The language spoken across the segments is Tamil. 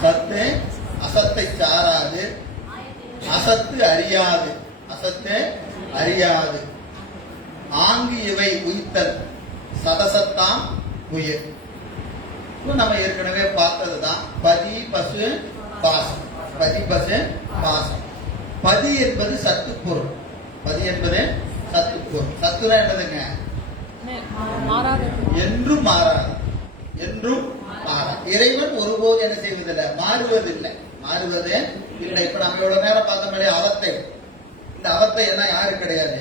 சத்து அசத்தை சாராது. அசத்து அறியாது. அசத்து அறியாது. ஆங்கு இவை உய்த்தல். சதசத்தாம் உயிர். நம்ம ஏற்கனவே பார்த்ததுதான். பதி பசு பாசம். பதி பசு பாசம். பதி என்பது சத்து பொருள். பதி என்பது சத்து பொருள். சத்துனா என்னதுங்க? என்றும் மாறாது. என்றும் இறைவன் ஒருபோது என்ன செய்வதில்லை மாறுவதில்லை. மாறுவது இல்லை. இப்ப நம்ம இவ்வளவு நேரம் பார்த்த மாதிரி அவத்தை. இந்த அவத்தை எல்லாம் யாரு கிடையாது?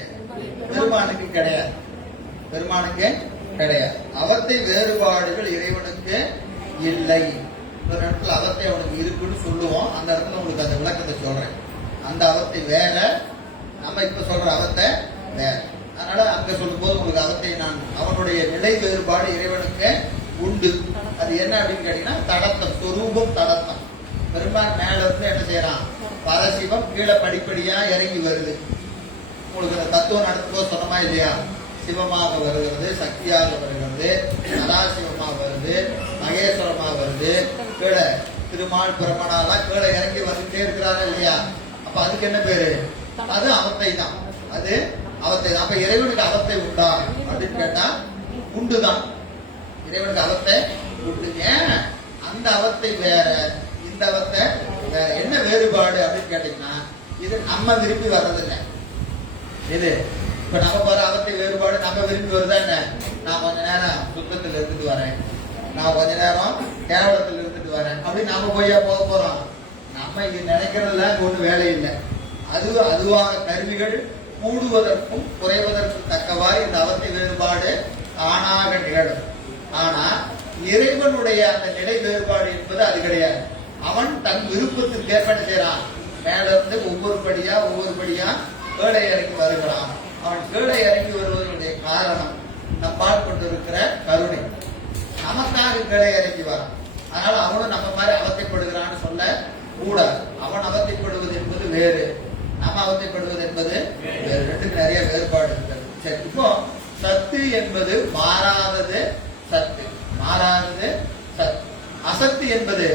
பெருமானுக்கு கிடையாது. பெருமானுக்கு கிடையாது. அவத்தை வேறுபாடுகள் இறைவனுக்கு இல்லை. ஒரு இடத்துல அவத்தை அவனுக்கு இருக்குன்னு சொல்லுவோம். அந்த இடத்துல உங்களுக்கு அந்த விளக்கத்தை சொல்றேன். அந்த அவத்தை வேற நம்ம இப்ப சொல்ற அவத்தை வேற. அதனால அங்க சொல்லும்போது உங்களுக்கு அவத்தை நான் அவனுடைய நிலை வேறுபாடு இறைவனுக்கு உண்டு. அது என்ன அப்படின்னு கேட்டீங்கன்னா தடத்தம் சொரூபம் தடத்தம். பெருமான் மேல இருந்து என்ன செய்யறான்? பரசிவம் கீழே படிப்படியா இறங்கி வருது. உங்களுக்கு அந்த தத்துவம் நடத்தும்போது சொன்னமா இல்லையா? சிவமாக வருகிறது சக்தியாக வருகிறது சதாசிவமாக வருது மகேஸ்வரமாக வருது. கீழே திருமால் பிரமணாலாம் கீழே இறங்கி வந்துட்டே இருக்கிறாரா இல்லையா? அப்ப அதுக்கு என்ன பேரு? அது அவத்தை தான். அது அவத்தை தான். அப்ப இறைவனுக்கு அவத்தை உண்டா அப்படின்னு கேட்டா உண்டுதான். இறைவனுக்கு அவத்தை உண்டு அந்த அவத்தை வேற இந்த அவத்தை வேற. என்ன வேறுபாடு அப்படின்னு கேட்டீங்கன்னா இது நம்ம விரும்பி வர்றதில்லை. இது இப்ப நம்ம போற அவத்தை வேறுபாடு நம்ம விரும்பி வருதா என்ன? நான் கொஞ்ச நேரம் சுத்தத்துல இருந்துட்டு வரேன். நான் கொஞ்ச நேரம் கேரளத்தில் இருந்துட்டு வரேன். அப்படி நாம போய் போக போறோம். நம்ம இது நினைக்கிறதுல ஒண்ணு வேலை இல்லை. அது அதுவாக கருவிகள் கூடுவதற்கும் குறைவதற்கும் தக்கவாறு இந்த அவத்தை வேறுபாடு தானாக நிகழும். ஆனா இறைவனுடைய அந்த நிலை வேறுபாடு என்பது அது கிடையாது. அவன் தன் விருப்பத்துக்கு ஏற்ப செய்யறான் மேல இருந்து ஒவ்வொரு படியா ஒவ்வொரு படியா கீழே இறங்கி வருகிறான். அவன் கீழே இறங்கி வருவதனுடைய காரணம் நம்மால் கொண்டிருக்கிற கருணை. நமக்காக கீழே இறங்கி வரான். அதனால அவனும் நம்ம மாதிரி அவத்தைப்படுகிறான்னு சொல்ல கூடாது. அவன் அவத்தைப்படுவது என்பது வேறு. நம்ம அவத்தைப்படுவது என்பது வேறு. ரெண்டுக்கு நிறைய வேறுபாடு இருக்கிறது. சரி இப்போ சத்து என்பது மாறாதது சத்து. மாறாதது சத் அசத்து என்பது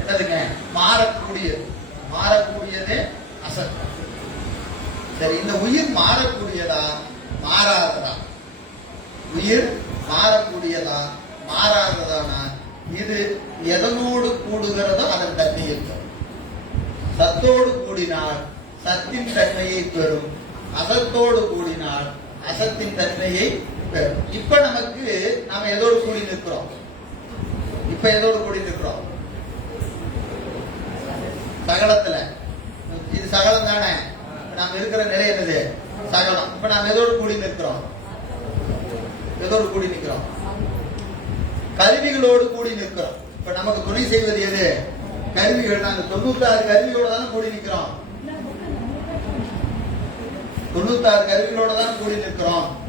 என்னதுங்க? மாறக்கூடியது. மாறக்கூடியது அசத்து சரி இந்த உயிர் மாறக்கூடியதா? மாறாததா? உயிர் மாறக்கூடியதா? மாறாததானா? இது எதனோடு கூடுகிறதோ அதன் தன்மையை இருக்கும் சத்தோடு கூடினால் சத்தின் தன்மையை பெறும். அசத்தோடு கூடினால் அசத்தின் தன்மையை இப்ப நமக்கு நாம எதோடு கூடி நிற்கிறோம். இப்ப எதோடு கூடி நிற்கிறோம். சகலத்துல. இது சகலம் தானே? இப்ப நாம இருக்கிற நிலை என்னது? சகலம். இப்ப நாம் எதோடு கூடி நிற்கிறோம். எதோடு கூடி நிற்கிறோம். கருவிகளோடு கூடி நிற்கிறோம். இப்ப நமக்கு துணை செய்வது எது? கருவிகள். நாங்க தொண்ணூத்தாறு கருவியோட தானே கூடி நிற்கிறோம். தொண்ணூத்தாறு கருவிகளோட தான் கூடி நிற்கிறோம்.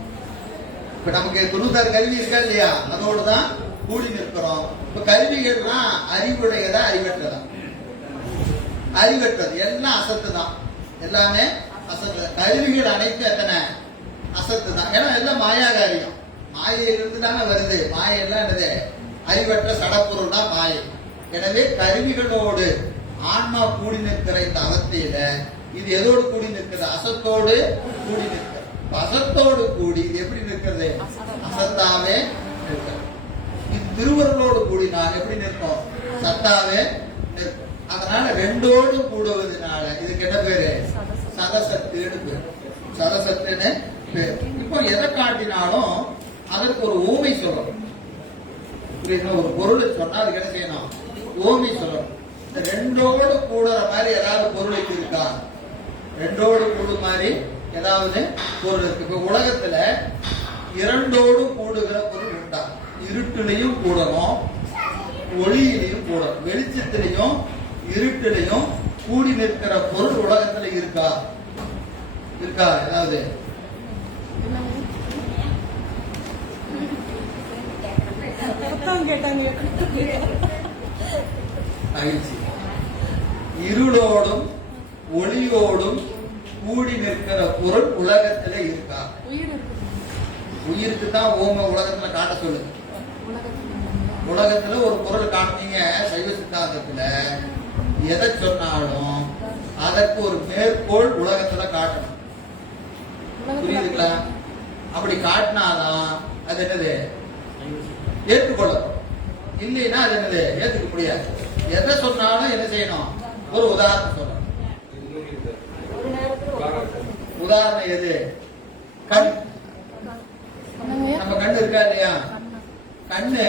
இப்ப நமக்கு தொண்ணூத்தாறு கல்வி இருக்கா இல்லையா? அதோட தான் கூடி நிற்கிறோம். இப்ப கருவிகள்னா அறிவுடையதா அறிவற்றதா? அறிவற்றது. எல்லாம் அசத்து தான் எல்லாமே அசத்து. கருவிகள் அனைத்தும் எத்தனை? அசத்து தான் ஏன்னா எல்லாம் மாயா காரியம் மாயையிலிருந்து தானே வருது மாயெல்லாம் என்னது? அறிவற்ற சடப்பொருள் தான் மாயை. எனவே கருவிகளோடு ஆன்மா கூடி நிற்கிற இந்த அவஸ்தையில இது எதோடு கூடி நிற்கிறது அசத்தோடு கூடி நிற்கிறது இப்ப அசத்தோடு கூடி எப்படி நிற்கிறது? அசத்தாவே நிற்கிறது இது திருவருளோடு நான் எப்படி நிற்கும்? சத்தாவே நிற்கும். அதனால ரெண்டோடு கூடுவதனால இதுக்கு என்ன பேரு? சதசத்துன்னு பேரு. சதசத்துன்னு பேர். இப்போ எதை காட்டினாலும் அதற்கு ஒரு ஊமை சொல்லணும். புரியுதுன்னா ஒரு பொருளை சொன்னா அதுக்கு என்ன செய்யணும்? ஊமை சொல்லணும். ரெண்டோடு கூடுற மாதிரி ஏதாவது பொருள் இருக்கா ரெண்டோடு கூடு மாதிரி ஏதாவது பொருள் இருக்கு. இப்ப உலகத்துல இரண்டோடு கூடுகிற பொருள் உண்டா இருட்டுலையும் கூடணும் ஒளியிலையும் கூடணும். வெளிச்சத்திலையும் இருட்டிலையும் கூடி நிற்கிற பொருள் உலகத்துல இருக்கா? இருக்கா? ஏதாவது? இருளோடும் ஒளியோடும் கூடி நிற்கிற பொருள் உலகத்துல இருக்கா? உயிர் உயிருக்கு தான் ஓம உலகத்துல காட்ட சொல்லுது. உலகத்துல ஒரு பொருள் காட்டுனீங்க சைவ சித்தாந்தத்துல. எதை சொன்னாலும் அதற்கு ஒரு மேற்கோள் உலகத்துல காட்டணும். புரியுதுங்களா? அப்படி காட்டினாதான் அது என்னது? ஏற்றுக்கொள்ளும் இல்லைன்னா அது என்னது? ஏத்துக்க முடியாது. எதை சொன்னாலும் என்ன செய்யணும்? ஒரு உதாரணம் சொல்லணும் உதாரணம் எது? கண். நம்ம கண்ணு இருக்கா இல்லையா? கண்ணு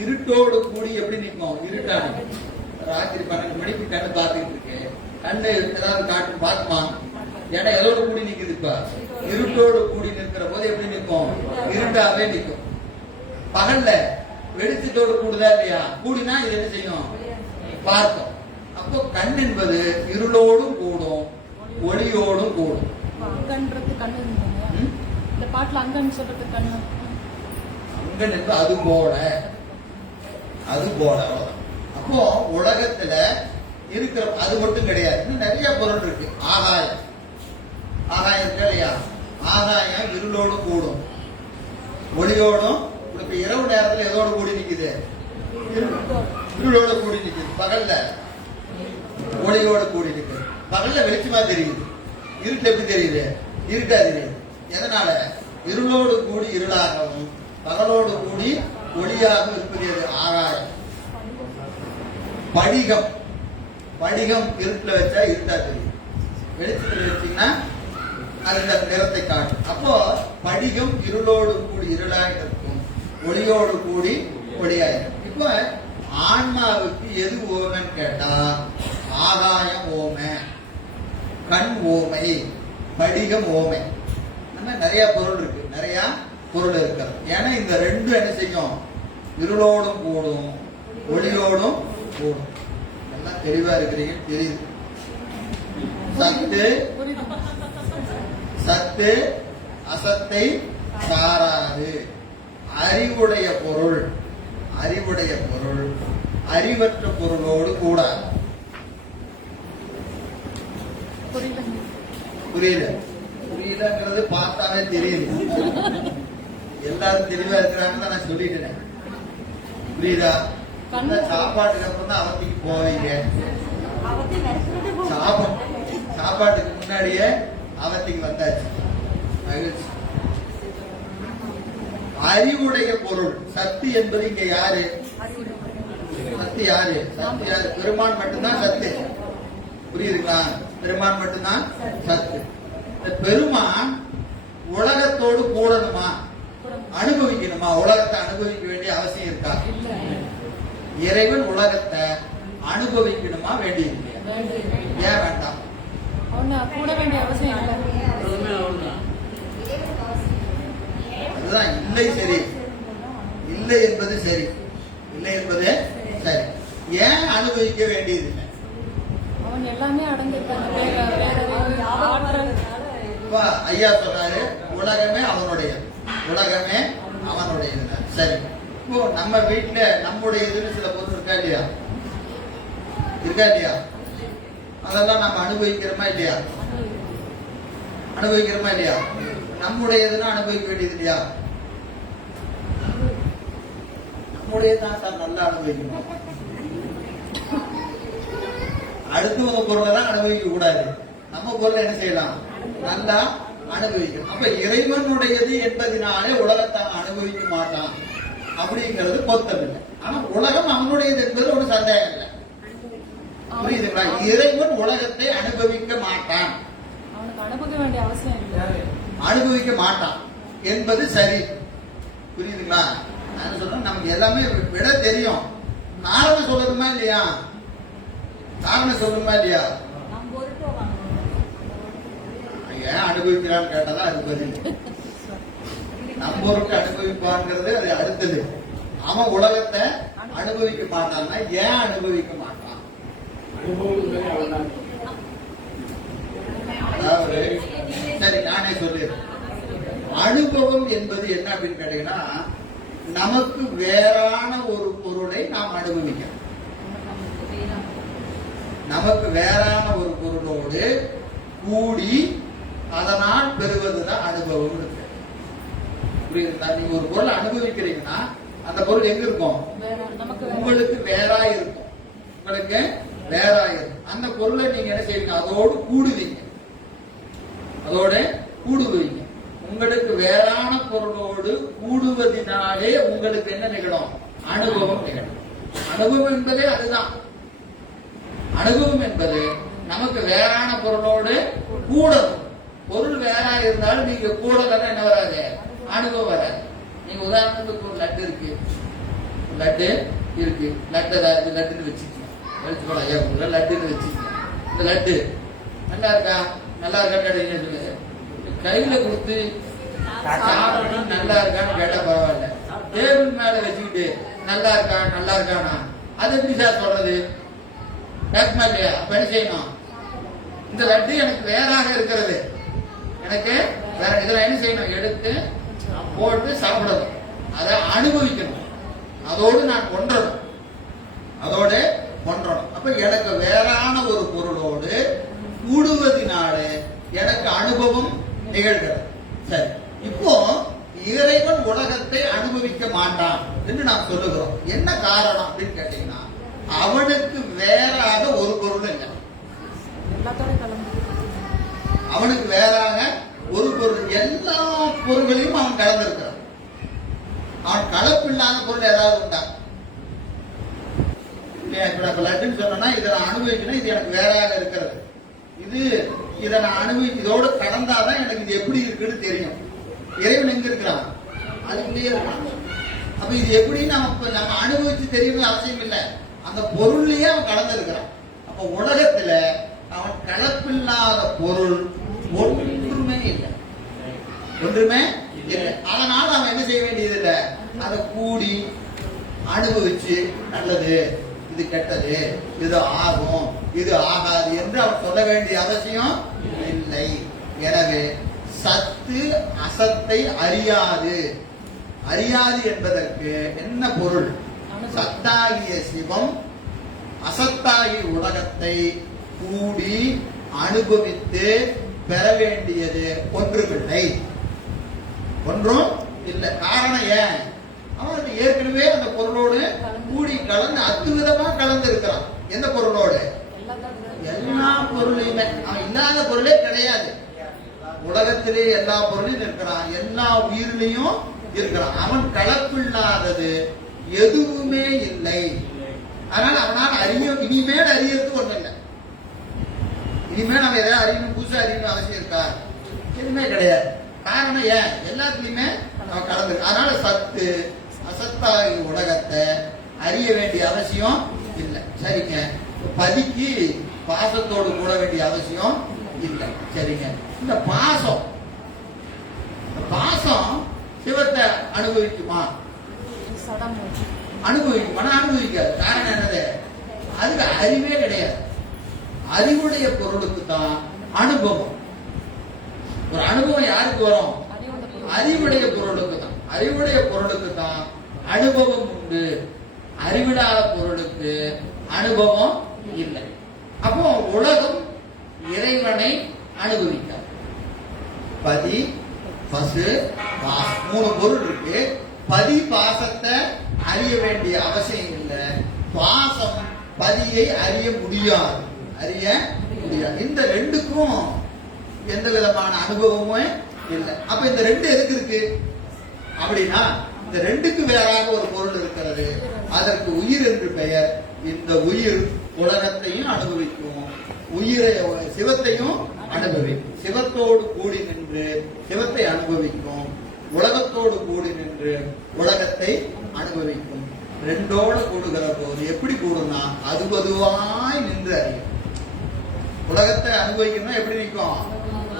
இருட்டோடு கூடி எப்படி நிற்கும்? இருட்டான ராத்திரி பன்னெண்டு மணிக்கு கண்ணு பார்த்துக்கிட்டு இருக்கு. கண்ணு ஏதாவது காட்டு பார்க்குமா? ஏன்னா எதோட கூடி நிக்குது இப்ப. இருட்டோடு கூடி நிற்கிற போது எப்படி நிற்கும்? இருட்டாவே நிற்கும். பகல்ல வெளிச்சத்தோடு கூடுதா இல்லையா? கூடினா இது என்ன செய்யும்? பார்க்கும். அப்போ கண் என்பது இருளோடும் கூடும் ஒளியோடும் கூடும். அங்கன்றது கண்ணு? இந்த பாட்டுல அங்கன்னு சொல்றது கண்ணு. அங்க நின்று அது போல அது போல. அப்போ உலகத்துல இருக்கிற அது மட்டும் கிடையாது. நிறைய பொருள் இருக்கு. ஆகாயம். ஆகாயம் இருக்கு இல்லையா? ஆகாயம் இருளோடு கூடும். ஒளியோடும் இப்ப இரவு நேரத்துல எதோட கூடி நிக்குது? இருளோட கூடி நிக்குது. பகல்ல ஒளியோட கூடி நிக்குது. பகல்ல வெளிச்சமா தெரியுது. இருட்டு எப்படி தெரியுது? இருட்டா தெரியுது. எதனால? இருளோடு கூடி இருளாகவும் பகலோடு கூடி ஒளியாக இருக்கிறது ஆகாயம். படிகம். படிகம் இருட்டில் வச்சா இருட்டா தெரியும் வெளிச்சத்தில் வச்சீங்கன்னா அது இந்த நிறத்தை காட்டும். அப்போ படிகம் இருளோடு கூடி இருளாக இருக்கும். ஒளியோடு கூடி ஒளியாக இருக்கும். இப்போ ஆன்மாவுக்கு எது ஓமைன்னு கேட்டா ஆகாயம் ஓமை. கண் ஓமை படிகம் ஓமை. அந்த நிறைய பொருள் இருக்கு. நிறைய பொருள் இருக்கிறது. ஏன்னா இந்த ரெண்டும் என்ன செய்யும்? இருளோடும் கூடும் ஒளியோடும் கூடும். எல்லாம் தெளிவா இருக்கிறீங்க? தெரியுது. சத்து சத்து அசத்தை சாராது. அறிவுடைய பொருள் அறிவுடைய பொருள் அறிவற்ற பொருளோடு கூடாது புரியுது புரியல. புரியலங்கிறது பார்த்தாலே தெரியுது. எல்லாரும் தெளிவா இருக்கிறாங்கன்னு நான் சொல்லிட்டேன். புரியுதா? சாப்பாட்டுக்கு அப்புறம் தான் அவத்திக்கு போவீங்க. சாப்பாடு சாப்பாட்டுக்கு முன்னாடியே அவத்திக்கு வந்தாச்சு. மகிழ்ச்சி. அறிவுடைய பொருள். சத்து என்பது இங்க யாரு? சத்து யாரு? சத்து யாரு? பெருமான் மட்டும்தான் சத்து. புரியுதுங்களா? பெருமான் மட்டும்தான் சத்து. இந்த பெருமான் உலகத்தோடு கூடணுமா? அனுபவிக்கணுமா? உலகத்தை அனுபவிக்க வேண்டிய அவசியம் இருக்கா? இறைவன் உலகத்தை அனுபவிக்கணுமா வேண்டியது இல்லையா ஏன் வேண்டாம்? வேண்டிய அதுதான் இல்லை சரி. இல்லை என்பது சரி. இல்லை என்பது சரி. ஏன் அனுபவிக்க வேண்டியது அவங்க எல்லாமே அடங்கியிருக்காங்க. ஐயா சொல்றாரு உலகமே அவனுடைய உலகமே அவனுடைய சரி. இப்போ நம்ம வீட்டுல நம்முடைய இதுன்னு சில பொருள் இருக்கா இல்லையா? இருக்கா இல்லையா? அதெல்லாம் நம்ம அனுபவிக்கிறோமா இல்லையா? அனுபவிக்கிறோமா இல்லையா? நம்முடைய நம்முடையதுன்னா அனுபவிக்க வேண்டியது இல்லையா? நம்முடையதான் சார் நல்லா அனுபவிக்கணும். அடுத்தவங்க பொருளை தான் அனுபவிக்க கூடாது. நம்ம பொருளை என்ன செய்யலாம்? நல்லா அனுபவிக்கணும். அப்ப இறைவனுடையது என்பதனாலே உலகத்தை அனுபவிக்க மாட்டான். அப்படிங்கிறது பொருத்தமில்லை. ஆனா உலகம் அவனுடையது என்பது ஒரு சந்தேகம் இல்லை. புரியுதுங்களா? இறைவன் உலகத்தை அனுபவிக்க மாட்டான். அவனுக்கு அனுபவிக்க வேண்டிய அவசியம் இல்ல. அனுபவிக்க மாட்டான் என்பது சரி. புரியுதுங்களா? நான் சொல்றேன் நமக்கு எல்லாமே விட தெரியும். காரணம் சொல்லணுமா இல்லையா? காரணம் சொல்லணுமா இல்லையா? ஏன் அனுபவிக்கிறான்னு கேட்டதா அது பதில். நம்பருக்கு அனுபவிப்பாங்கிறது அது அடுத்தது. அவன் உலகத்தை அனுபவிக்க மாட்டான்னா ஏன் அனுபவிக்க மாட்டான்? அதாவது சரி நானே சொல்லிடுறேன். அனுபவம் என்பது என்ன அப்படின்னு கேட்டீங்கன்னா நமக்கு வேறான ஒரு பொருளை நாம் அனுபவிக்கிறோம் நமக்கு வேறான ஒரு பொருளோடு கூடி அதனால் பெறுவதுதான் அனுபவம் இருக்கு. புரியுதுங்களா? நீங்க ஒரு பொருள் அனுபவிக்கிறீங்கன்னா அந்த பொருள் எங்க இருக்கும்? உங்களுக்கு நமக்கு இருக்கும் உங்களுக்கு வேறா இருக்கும் உங்களுக்கு அந்த பொருளை நீங்க என்ன செய்வீங்க? அதோடு கூடுவீங்க. அதோட கூடுவீங்க. உங்களுக்கு வேறான பொருளோடு கூடுவதினாலே உங்களுக்கு என்ன நிகழும்? அனுபவம் நிகழும். அனுபவம் என்பதே அதுதான். அனுபவம் என்பது நமக்கு வேறான பொருளோடு கூடணும். பொருள் வேறா இருந்தாலும் நீங்க கூடலன்னா என்ன வராது? அனுபவம் வராது. நீங்க உதாரணத்துக்கு ஒரு லட்டு இருக்கு. லட்டு இருக்கு. லட்டு ஏதாவது லட்டுன்னு வச்சுக்கோங்க. ஐயா உள்ள லட்டுன்னு வச்சுக்கோங்க. இந்த லட்டு நல்லா இருக்கா? நல்லா இருக்கான்னு சொல்லுங்க. கையில கொடுத்து சாப்பிடணும். நல்லா இருக்கான்னு கேட்டா பரவாயில்ல. டேபிள் மேல வச்சுக்கிட்டு நல்லா இருக்கா? நல்லா இருக்கானா? அது எப்படி சார் சொல்றது? கேட்குமா இல்லையா பணி செய்யணும். இந்த லட்டு எனக்கு வேறாக இருக்கிறது. எனக்கு வேற இதுல என்ன செய்யணும்? எடுத்து போட்டு சாப்பிடணும். அதை அனுபவிக்கணும். அதோடு நான் கொன்றணும். அதோடு கொன்றணும். அப்ப எனக்கு வேறான ஒரு பொருளோடு கூடுவதினாலே எனக்கு அனுபவம் நிகழ்கிறது. சரி. இப்போ இறைவன் உலகத்தை அனுபவிக்க மாட்டான் என்று நாம் சொல்லுகிறோம். என்ன காரணம் அப்படின்னு கேட்டீங்கன்னா அவனுக்கு வேறாக ஒரு பொருள் இல்லை அவனுக்கு வேறாக ஒரு பொருள். எல்லா பொருள்களையும் அவன் கலந்திருக்கிறான். அவன் கலப்பில்லாத பொருள் ஏதாவது உண்டா? இல்லையா லட்டுன்னு சொன்னா இதை நான் அனுபவிக்கணும். இது எனக்கு வேறாக இருக்கிறது. இது இதை நான் அனுபவி இதோட கலந்தாதான் எனக்கு இது எப்படி இருக்குன்னு தெரியும். இறைவன் எங்க இருக்கிறான்? அதுக்குள்ளேயே இருக்கான். அப்ப இது எப்படி நம்ம நம்ம அனுபவிச்சு தெரியணும் அவசியம் இல்லை. அந்த பொருள்லயே அவன் கலந்திருக்கிறான். அப்ப உலகத்துல அவன் கலப்பில்லாத பொருள் ஒன்றுமே இல்லை. ஒன்றுமே இல்லை. அதனால அவன் என்ன செய்ய வேண்டியது இல்லை? அதை கூடி அனுபவிச்சு நல்லது இது கெட்டது இது ஆகும் இது ஆகாது என்று அவன் சொல்ல வேண்டிய அவசியம் இல்லை. எனவே சத்து அசத்தை அறியாது. அறியாது என்பதற்கு என்ன பொருள்? சத்தாகிய சிவம் அசத்தாகி உலகத்தை கூடி அனுபவித்து பெற வேண்டியது ஒன்றுமில்லை. ஒன்றும் இல்லை. காரணம் ஏன்? அவன் ஏற்கனவே அந்த பொருளோடு கூடி கலந்து அத்துவிதமா கலந்து இருக்கிறான் எந்த பொருளோடு? எல்லா பொருளையுமே. அவன் இல்லாத பொருளே கிடையாது. உலகத்திலே எல்லா பொருளையும் இருக்கிறான். எல்லா உயிரிலையும் இருக்கிறான். அவன் கலப்பில்லாதது எதுவுமே இல்லை. அதனால அவனால் அறிய இனிமேல் அறியறது ஒண்ணு இல்லை. இனிமேல் நம்ம எதாவது அறியணும் புதுசா அறியணும் அவசியம் இருக்கா? எதுவுமே கிடையாது. காரணம் ஏன்? எல்லாத்துலயுமே நம்ம கலந்து அதனால சத்து அசத்தாகி உலகத்தை அறிய வேண்டிய அவசியம் இல்லை. சரிங்க. பதிக்கு பாசத்தோடு கூட வேண்டிய அவசியம் இல்லை. சரிங்க. இந்த பாசம் பாசம் சிவத்தை அனுபவிக்குமா? அனுபவிக்குமா. அனுபவிக்காது. காரணம் என்னது? அதுக்கு அறிவே கிடையாது. அறிவுடைய பொருளுக்கு தான் அனுபவம். ஒரு அனுபவம் யாருக்கு வரும். அறிவுடைய பொருளுக்கு. தான் அறிவுடைய பொருளுக்கு தான் அனுபவம் உண்டு. அறிவிடாத பொருளுக்கு அனுபவம் இல்லை. அப்போ உலகம் இறைவனை அனுபவிக்காது. பதி பசு மூணு பொருள் இருக்கு. பதி பாசத்தை அறிய வேண்டிய அவசியம் இல்லை. பாசம் பதியை அறிய முடியாது. அறிய முடியாது. இந்த ரெண்டுக்கும் எந்த விதமான அனுபவமும் இல்லை. அப்ப இந்த ரெண்டு எதுக்கு இருக்கு? அப்படின்னா இந்த ரெண்டுக்கு வேறாக ஒரு பொருள் இருக்கிறது. அதற்கு உயிர் என்று பெயர். இந்த உயிர் உலகத்தையும் அனுபவிக்கும். உயிரை சிவத்தையும் அனுபவிக்கும் சிவத்தோடு கூடி நின்று சிவத்தை அனுபவிக்கும். உலகத்தோடு கூடி நின்று உலகத்தை அனுபவிக்கும். ரெண்டோட கூடுகிற போது எப்படி கூடும்னா அது அதுவாய் நின்று அறியும். உலகத்தை அனுபவிக்கணும்னா எப்படி நிற்கும்?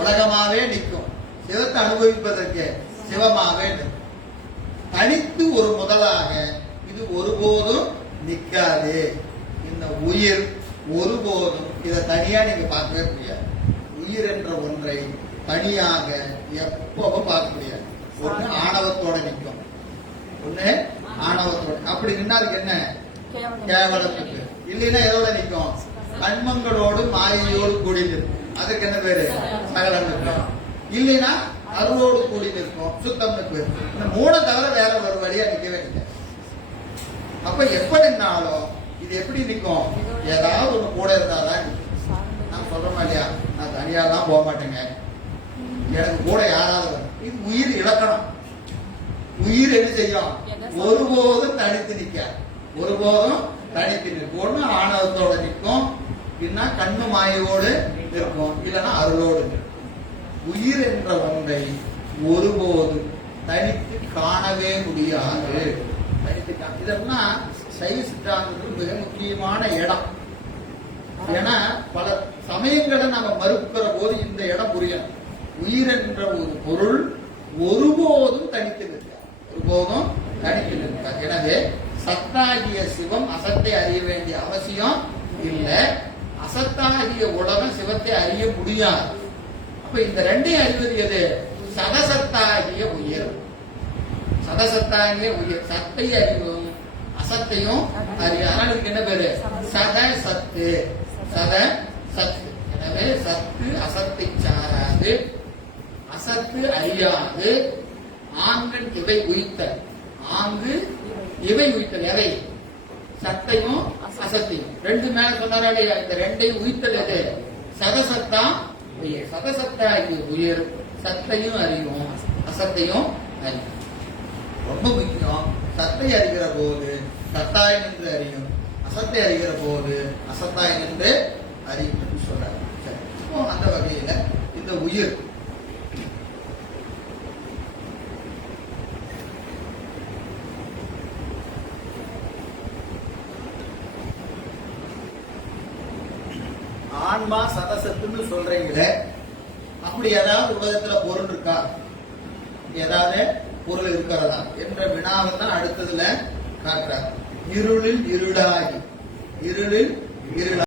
உலகமாவே நிற்கும். சிவத்தை அனுபவிப்பதற்கு சிவமாவே நிற்கும். தனித்து ஒரு முதலாக இது ஒருபோதும் நிற்காது. இந்த உயிர் ஒருபோதும் இதை தனியா நீங்க பார்க்கவே முடியாது. உயிர் என்ற ஒன்றை தனியாக எப்பவும் பார்க்க முடியாது. ஒண்ணு ஆணவத்தோட நிற்கும் ஒண்ணு ஆணவத்தோட. அப்படி நின்னா அதுக்கு என்ன? கேவலத்துக்கு. இல்லைன்னா எதோட நிற்கும் கண்மங்களோடு மாயையோடு கூடி நிற்கும். அதுக்கு என்ன பேரு? சகலம் நிற்கும். இல்லைன்னா அருளோடு கூடி நிற்கும். சுத்தம்னு பேரு இந்த மூணை தவிர வேற ஒரு வழியா நிற்கவே இல்லை. அப்ப எப்படினாலும் இது இது எப்படி நிற்கும் ஏதாவது ஒண்ணு கூட இருந்தாதான் நான் சொல்றேன் இல்லையா? நான் தனியா தான் போக மாட்டேங்க. எனக்கு கூட யாராவது வரும். இது உயிர் இழக்கணும். உயிர் என்ன செய்யும்? ஒருபோதும் தனித்து நிற்காது. ஒருபோதும் தனித்து நிற்கும். ஒண்ணு ஆணவத்தோட நிற்கும். இல்லைன்னா கண்ணு மாயோடு இருக்கும் இல்லைன்னா அருளோடு நிற்கும். உயிர் என்ற ஒன்றை ஒருபோதும் தனித்து காணவே முடியாது. தனித்து இதெல்லாம் சைவ சித்தாந்தத்துக்கு மிக முக்கியமான இடம். ஏன்னா பல சமயங்களை நாம மறுக்கிற போது இந்த இடம் புரியணும். உயிர் என்ற ஒரு பொருள் ஒருபோதும் தனித்து நிற்காது ஒருபோதும் தனித்து நிற்காது எனவே சத்தாகிய சிவம் அசத்தை அறிய வேண்டிய அவசியம் இல்லை. அசத்தாகிய உலகம் சிவத்தை அறிய முடியாது. அப்ப இந்த ரெண்டையும் அறிவது எது? சதசத்தாகிய உயிர். சதசத்தாகிய உயிர். சத்தை அறிவும். அசத்தையும் அறியும் அதனால இதுக்கு என்ன பேரு? சத சத்து சத சத்து எனவே சத்து அசத்தை சாராது. அசத்து அறியாது ஆண்கள் இவை உயித்தல் ஆங்கு இவை உயித்தல் எவை? சத்தையும் அசத்தையும். ரெண்டு மேல சொன்னாரா இல்லையா? இந்த ரெண்டையும் உயித்தல் எது? சதசத்தா உயிர். சதசத்தாகிய உயிர். சத்தையும் அறியும். அசத்தையும் அறியும். ரொம்ப முக்கியம். சத்தை அறிகிற போது சத்தாய் நின்று அறியும். அசத்தை அறிகிற போது அசத்தாய் நின்று அறியும் சொல்றாரு. அந்த வகையில இந்த உயிர் ஆன்மா சதசத்துன்னு சொல்றீங்களே அப்படி ஏதாவது உலகத்துல பொருள் இருக்கா? ஏதாவது பொருள் இருக்கிறதா? என்ற வினாவை தான் அடுத்ததுல காட்டுறாங்க. இருளில் இருளாகி இருளில் இருளாகி.